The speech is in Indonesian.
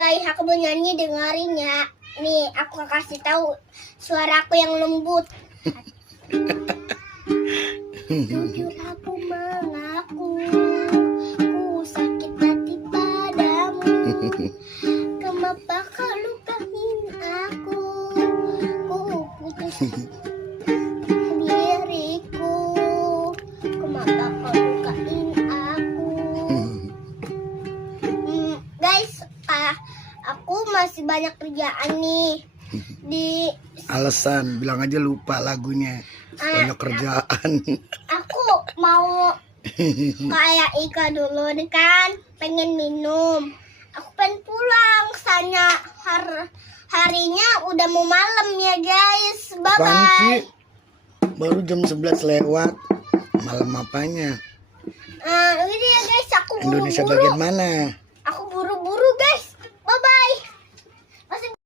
Guys, aku mau nyanyi, dengerin ya. Nih, aku kasih tahu suaraku yang lembut. Jujur aku mengaku, ku sakit hati padamu. Kenapa kau lupain aku? Ku putus diriku. Kenapa kau lupain aku? Guys, aku masih banyak kerjaan nih. Alasan, bilang aja lupa lagunya. Banyak kerjaan. Aku mau kayak Ika dulu nih kan, pengen minum. Aku pengen pulang, soalnya harinya udah mau malam ya guys. Bye Apaan bye. sih? Baru jam 11 lewat. Malam apanya? Ini ya guys, aku Indonesia buru-buru. bagian mana?